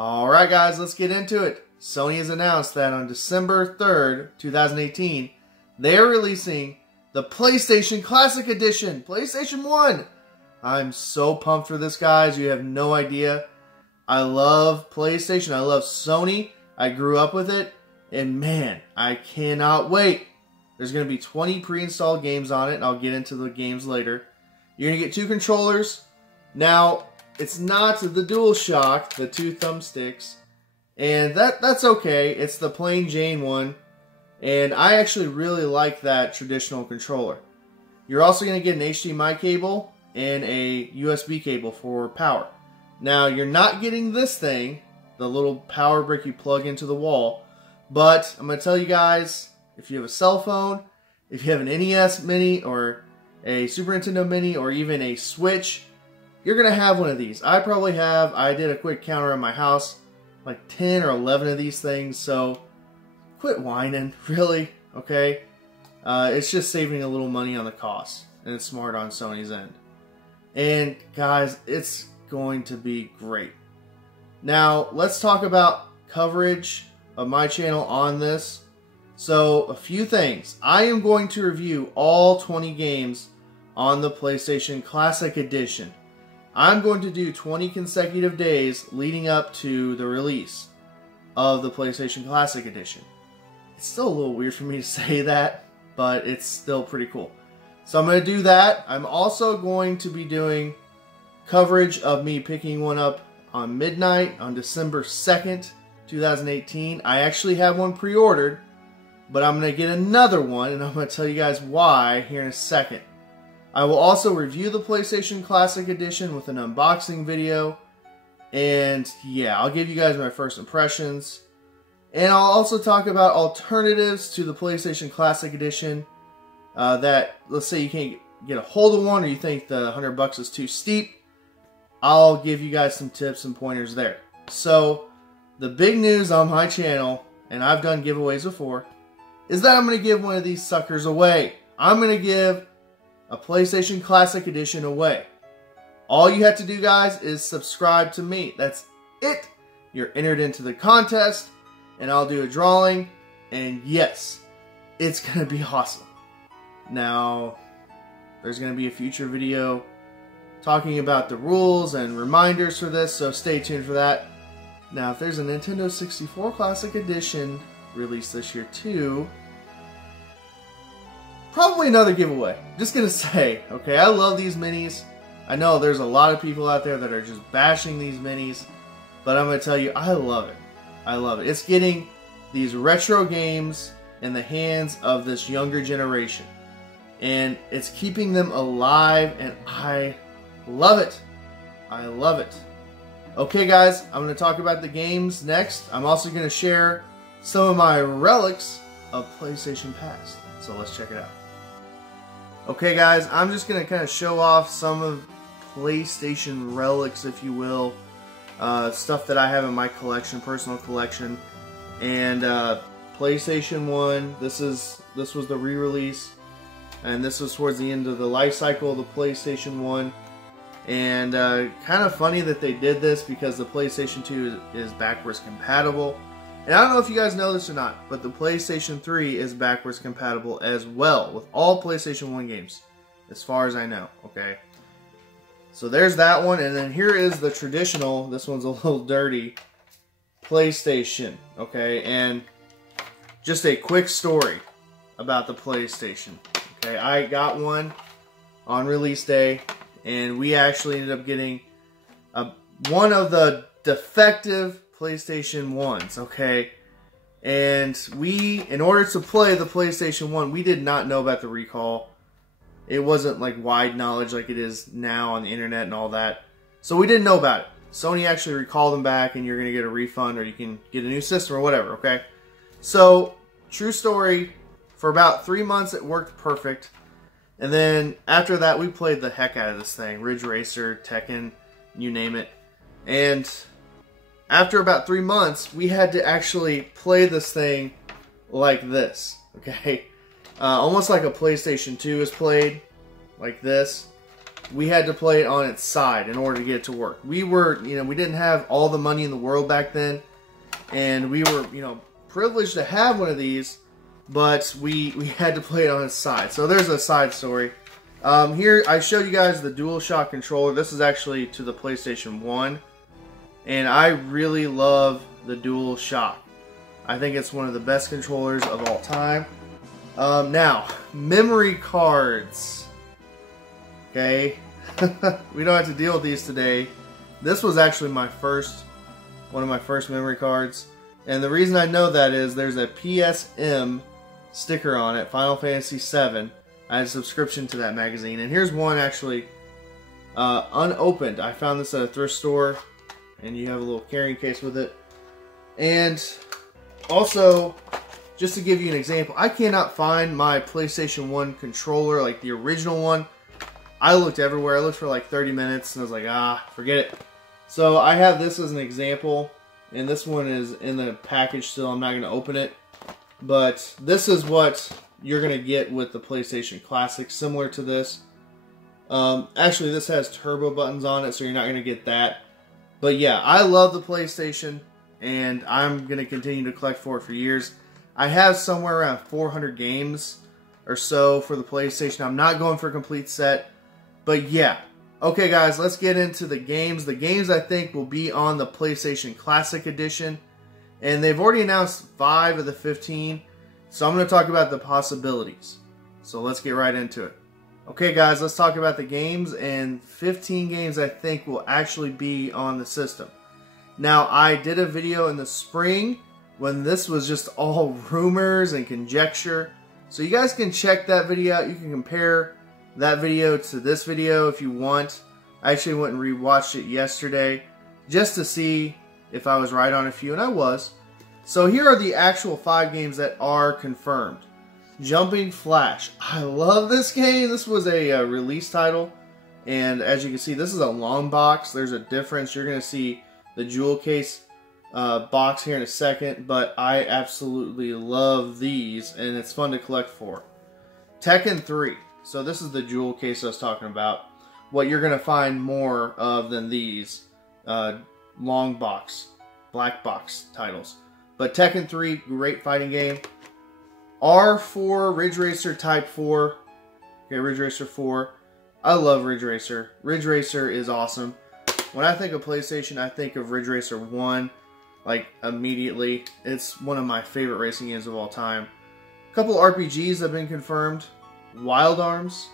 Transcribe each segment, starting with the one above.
Alright guys, let's get into it. Sony has announced that on December 3rd, 2018, they are releasing the PlayStation Classic Edition, PlayStation 1. I'm so pumped for this, guys. You have no idea. I love PlayStation. I love Sony. I grew up with it. And man, I cannot wait. There's going to be 20 pre-installed games on it, and I'll get into the games later. You're going to get 2 controllers. Now, it's not the DualShock, the 2 thumbsticks. And that's okay. It's the plain Jane one. And I actually really like that traditional controller. You're also going to get an HDMI cable and a USB cable for power. Now, you're not getting this thing, the little power brick you plug into the wall. But I'm going to tell you guys, if you have a cell phone, if you have an NES Mini or a Super Nintendo Mini or even a Switch, you're going to have one of these. I probably have, I did a quick count around my house, like 10 or 11 of these things, so quit whining, really, okay? It's just saving a little money on the cost, and it's smart on Sony's end. And guys, it's going to be great. Now, let's talk about coverage of my channel on this. So, a few things. I am going to review all 20 games on the PlayStation Classic Edition. I'm going to do 20 consecutive days leading up to the release of the PlayStation Classic Edition. It's still a little weird for me to say that, but it's still pretty cool. So I'm going to do that. I'm also going to be doing coverage of me picking one up on midnight on December 2nd, 2018. I actually have one pre-ordered, but I'm going to get another one, and I'm going to tell you guys why here in a second. I will also review the PlayStation Classic Edition with an unboxing video. And yeah, I'll give you guys my first impressions. And I'll also talk about alternatives to the PlayStation Classic Edition. That, let's say you can't get a hold of one or you think the $100 is too steep. I'll give you guys some tips and pointers there. So, the big news on my channel, and I've done giveaways before, is that I'm going to give one of these suckers away. I'm going to give a PlayStation Classic Edition away. All you have to do, guys, is subscribe to me. That's it. You're entered into the contest, and I'll do a drawing, and yes, it's going to be awesome. Now, there's going to be a future video talking about the rules and reminders for this, so stay tuned for that. Now, if there's a Nintendo 64 Classic Edition released this year too, probably another giveaway. Just gonna say, okay, I love these minis. I know there's a lot of people out there that are just bashing these minis, but I'm gonna tell you, I love it. I love it. It's getting these retro games in the hands of this younger generation, and it's keeping them alive, and I love it. I love it. Okay, guys, I'm going to talk about the games next. I'm also going to share some of my relics of PlayStation Past. So let's check it out. Okay, guys, I'm just going to kind of show off some of PlayStation relics, if you will. Stuff that I have in my collection, personal collection. And PlayStation 1, this was the re-release. And this was towards the end of the life cycle of the PlayStation 1. And kind of funny that they did this because the PlayStation 2 is backwards compatible. And I don't know if you guys know this or not, but the PlayStation 3 is backwards compatible as well with all PlayStation 1 games, as far as I know, okay? So there's that one, and then here is the traditional, this one's a little dirty, PlayStation, okay? And just a quick story about the PlayStation, okay? I got one on release day, and we actually ended up getting one of the defective PlayStation 1s, okay? And we, in order to play the PlayStation 1, we did not know about the recall. It wasn't like wide knowledge like it is now on the internet and all that. So we didn't know about it. Sony actually recalled them back, and you're going to get a refund, or you can get a new system or whatever, okay? So, true story, for about 3 months it worked perfect. And then after that, we played the heck out of this thing. Ridge Racer, Tekken, you name it. And after about 3 months, we had to actually play this thing like this, okay? Almost like a PlayStation 2 is played, like this. we had to play it on its side in order to get it to work. We were, we didn't have all the money in the world back then, and we were, privileged to have one of these, but we had to play it on its side. So there's a side story. Here I show you guys the DualShock controller. This is actually to the PlayStation 1, and I really love the DualShock. I think it's one of the best controllers of all time. Now, memory cards. Okay, we don't have to deal with these today. This was actually one of my first memory cards. And the reason I know that is there's a PSM sticker on it, Final Fantasy VII. I had a subscription to that magazine. And here's one actually unopened. I found this at a thrift store, and you have a little carrying case with it. And also, just to give you an example, I cannot find my PlayStation 1 controller, like the original one. I looked everywhere. I looked for like 30 minutes, and I was like, forget it. So I have this as an example, and this one is in the package still. I'm not going to open it. But this is what you're going to get with the PlayStation Classic, similar to this. Actually, this has turbo buttons on it, so you're not going to get that. But yeah, I love the PlayStation, and I'm going to continue to collect for it for years. I have somewhere around 400 games or so for the PlayStation. I'm not going for a complete set. But yeah. Okay guys, let's get into the games. The games I think will be on the PlayStation Classic Edition. And they've already announced 5 of the 15. So I'm going to talk about the possibilities. So let's get right into it. Okay guys, let's talk about the games. And 15 games I think will actually be on the system. Now, I did a video in the spring when this was just all rumors and conjecture. So you guys can check that video out. You can compare that video to this video if you want. I actually went and rewatched it yesterday just to see if I was right on a few, and I was. So here are the actual 5 games that are confirmed. Jumping Flash. I love this game. This was a release title, and as you can see, this is a long box. There's a difference. You're going to see the jewel case box here in a second, but I absolutely love these, and it's fun to collect for. Tekken 3. So this is the jewel case I was talking about. What you're going to find more of than these long box, black box titles. But Tekken 3, great fighting game. R4, Ridge Racer Type 4. Okay, Ridge Racer 4. I love Ridge Racer. Ridge Racer is awesome. When I think of PlayStation, I think of Ridge Racer 1, like, immediately. It's one of my favorite racing games of all time. A couple RPGs have been confirmed. Wild Arms.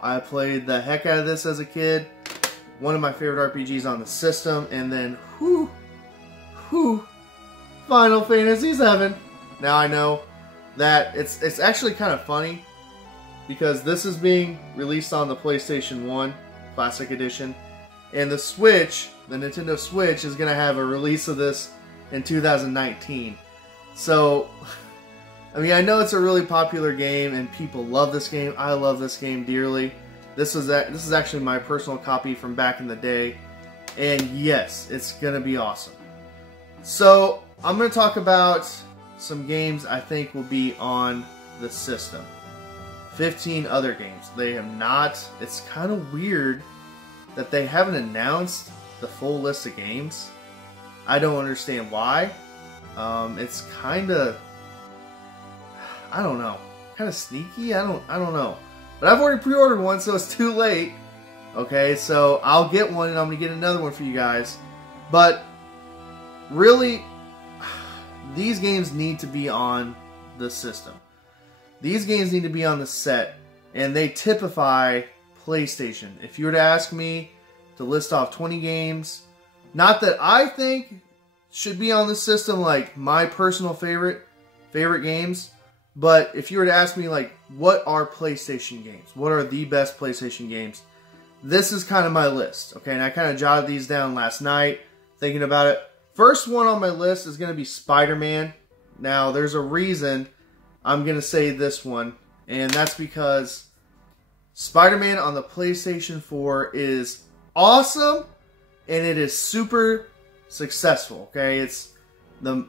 I played the heck out of this as a kid. One of my favorite RPGs on the system. And then, Final Fantasy VII. Now I know that it's actually kind of funny because this is being released on the PlayStation 1 Classic Edition. And the Switch, the Nintendo Switch, is going to have a release of this in 2019. So, I mean, I know it's a really popular game and people love this game. I love this game dearly. This is actually my personal copy from back in the day. And yes, it's going to be awesome. So, I'm going to talk about some games I think will be on the system. 15 other games. They have not. It's kind of weird that they haven't announced the full list of games. I don't understand why. It's kind of, I don't know, kind of sneaky. I don't know. But I've already pre-ordered one, so it's too late. Okay, so I'll get one, and I'm gonna get another one for you guys. But really, these games need to be on the system. These games need to be on the set, and they typify PlayStation. If you were to ask me to list off 20 games, not that I think should be on the system, like my personal favorite games, but if you were to ask me, like, what are PlayStation games? What are the best PlayStation games? This is kind of my list, okay? And I kind of jotted these down last night, thinking about it. First one on my list is going to be Spider-Man. Now, there's a reason I'm going to say this one, and that's because Spider-Man on the PlayStation 4 is awesome, and it is super successful, okay? It's the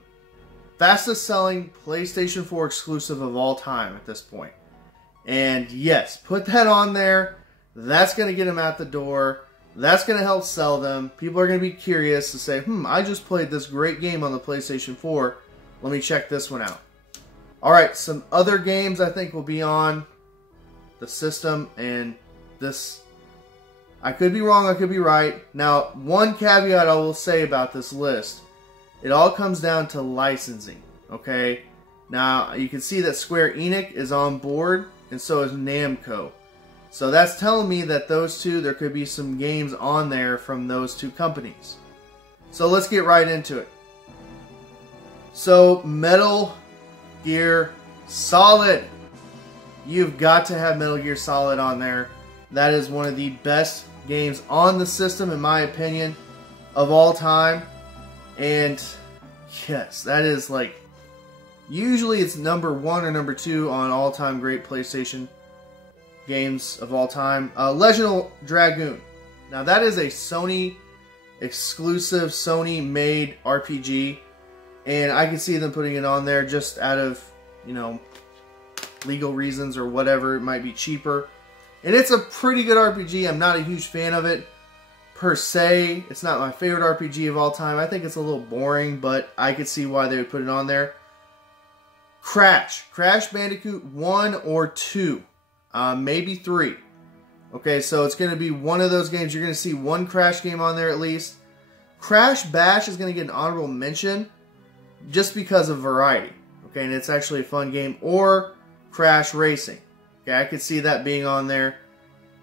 fastest selling PlayStation 4 exclusive of all time at this point. And yes, put that on there. That's going to get them out the door. That's going to help sell them. People are going to be curious to say, I just played this great game on the PlayStation 4. Let me check this one out. Alright, some other games I think will be on the system, and this, I could be wrong, I could be right. Now, one caveat I will say about this list, it all comes down to licensing, okay? Now, you can see that Square Enix is on board, and so is Namco. So that's telling me that those two, there could be some games on there from those two companies. So let's get right into it. So, Metal Gear Solid. You've got to have Metal Gear Solid on there. That is one of the best games on the system, in my opinion, of all time. And yes, that is like, usually it's number 1 or number 2 on all-time great PlayStation games of all time. Legend of Dragoon. Now that is a Sony exclusive, Sony made RPG, and I can see them putting it on there just out of, legal reasons or whatever. It might be cheaper, and it's a pretty good RPG. I'm not a huge fan of it per se. It's not my favorite RPG of all time. I think it's a little boring, but I could see why they would put it on there. Crash Bandicoot 1 or 2. Maybe 3. Okay, so it's going to be one of those games. You're going to see one Crash game on there at least. Crash Bash is going to get an honorable mention just because of variety. Okay, and it's actually a fun game. Or Crash Racing. Okay, I could see that being on there.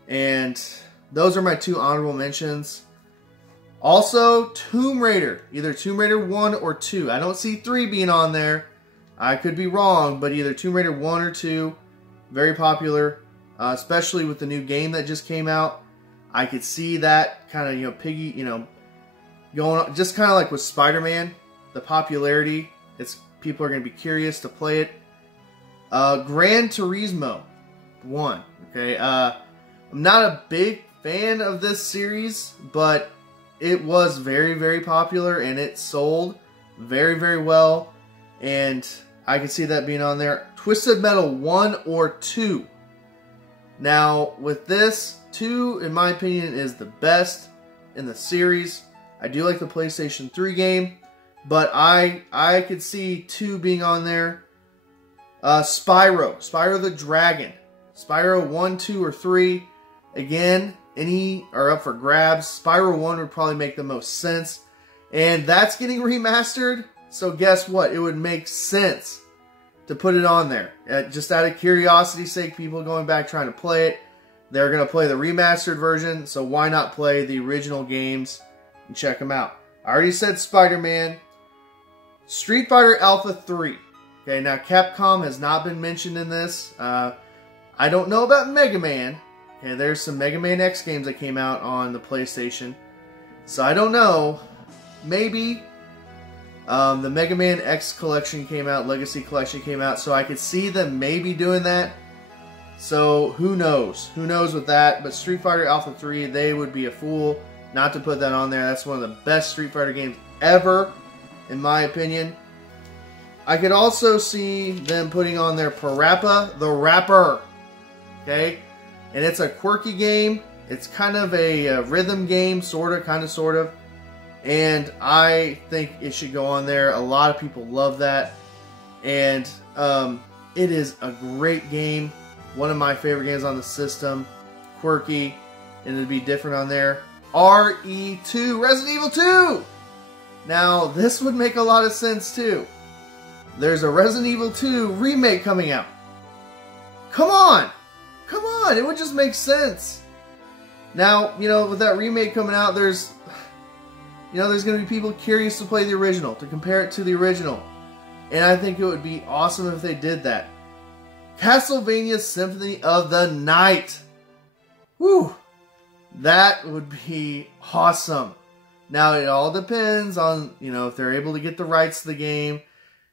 And those are my 2 honorable mentions. Also, Tomb Raider. Either Tomb Raider 1 or 2. I don't see 3 being on there. I could be wrong, but either Tomb Raider 1 or 2. Very popular, especially with the new game that just came out. I could see that kind of, going on, just kind of like with Spider-Man, the popularity. People are going to be curious to play it. Gran Turismo 1. Okay, I'm not a big fan of this series, but it was very, very popular, and it sold very, very well, and I can see that being on there. Twisted Metal 1 or 2. Now, with this, 2, in my opinion, is the best in the series. I do like the PlayStation 3 game, but I could see 2 being on there. Spyro the Dragon. Spyro 1, 2, or 3. Again, any are up for grabs. Spyro 1 would probably make the most sense. And that's getting remastered, so guess what? It would make sense to put it on there. Just out of curiosity's sake, people going back trying to play it, they're going to play the remastered version, so why not play the original games and check them out? I already said Spider-Man. Street Fighter Alpha 3. Okay, now Capcom has not been mentioned in this. I don't know about Mega Man. Okay, there's some Mega Man X games that came out on the PlayStation, so I don't know. Maybe. The Mega Man X collection came out, Legacy collection came out, so I could see them maybe doing that. So, who knows? Who knows with that? But Street Fighter Alpha 3, they would be a fool not to put that on there. That's one of the best Street Fighter games ever, in my opinion. I could also see them putting on there Parappa the Rapper. Okay? And it's a quirky game. It's kind of a rhythm game, sort of. And I think it should go on there. A lot of people love that. And it is a great game. One of my favorite games on the system. Quirky. And it'd be different on there. RE2. Resident Evil 2! Now, this would make a lot of sense too. There's a Resident Evil 2 remake coming out. Come on! Come on! It would just make sense. Now, with that remake coming out, there's going to be people curious to play the original, to compare it to the original. And I think it would be awesome if they did that. Castlevania Symphony of the Night. Whew! That would be awesome. Now, it all depends on, if they're able to get the rights to the game.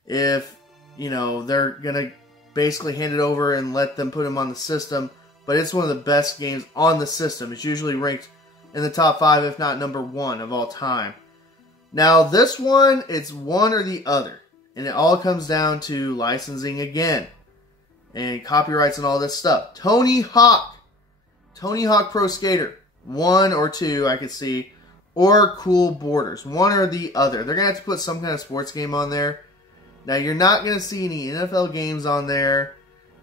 If, they're going to basically hand it over and let them put them on the system. But it's one of the best games on the system. It's usually ranked in the top 5, if not number 1 of all time. Now, this one, it's one or the other. And it all comes down to licensing again. And copyrights and all this stuff. Tony Hawk. Tony Hawk Pro Skater 1 or 2, I could see, or Cool Borders, one or the other. They're going to have to put some kind of sports game on there. Now, you're not going to see any NFL games on there.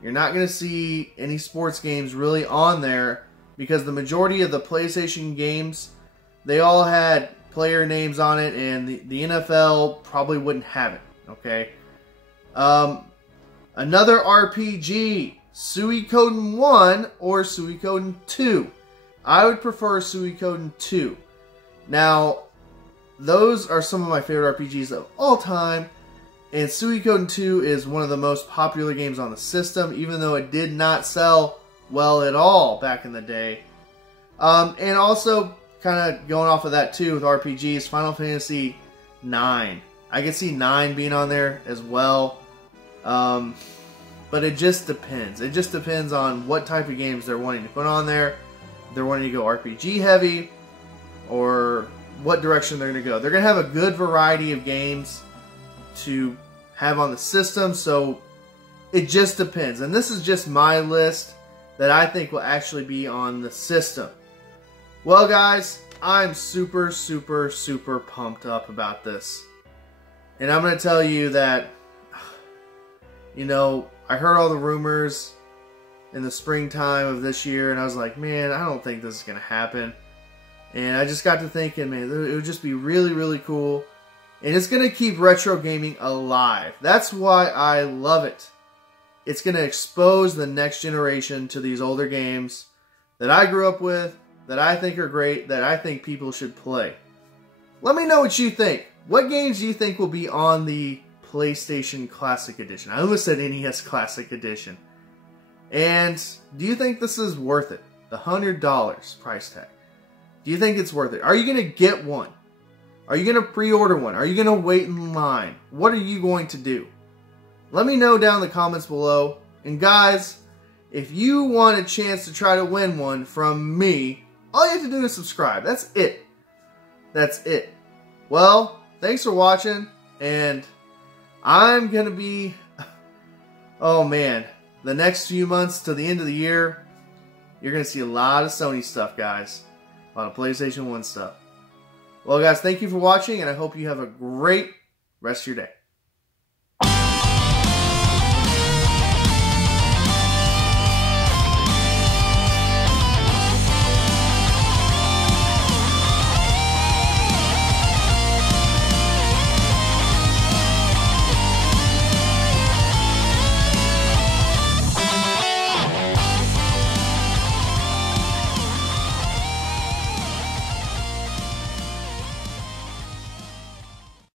You're not going to see any sports games really on there because the majority of the PlayStation games, they all had player names on it, and the NFL probably wouldn't have it, okay? Another RPG, Suikoden 1 or Suikoden 2. I would prefer Suikoden 2. Now, those are some of my favorite RPGs of all time, and Suikoden 2 is one of the most popular games on the system, even though it did not sell well at all back in the day. And also, kind of going off of that too with RPGs, Final Fantasy 9. I could see 9 being on there as well. But it just depends. It just depends on what type of games they're wanting to put on there. If they're wanting to go RPG heavy, or what direction they're going to go. They're going to have a good variety of games to have on the system, so it just depends. And this is just my list that I think will actually be on the system. Well, guys, I'm super, super, super pumped up about this. And I'm going to tell you that, you know, I heard all the rumors in the springtime of this year, and I was like, man, I don't think this is going to happen. And I just got to thinking, man, it would just be really, really cool. And it's going to keep retro gaming alive. That's why I love it. It's going to expose the next generation to these older games that I grew up with, that I think are great, that I think people should play. Let me know what you think. What games do you think will be on the PlayStation Classic Edition? I almost said NES Classic Edition. And do you think this is worth it? The $100 price tag. Do you think it's worth it? Are you going to get one? Are you going to pre-order one? Are you going to wait in line? What are you going to do? Let me know down in the comments below. And guys, if you want a chance to try to win one from me, all you have to do is subscribe. That's it. That's it. Well, thanks for watching. And I'm going to be... Oh man. The next few months to the end of the year, you're going to see a lot of Sony stuff, guys. A lot of PlayStation 1 stuff. Well, guys, thank you for watching, and I hope you have a great rest of your day.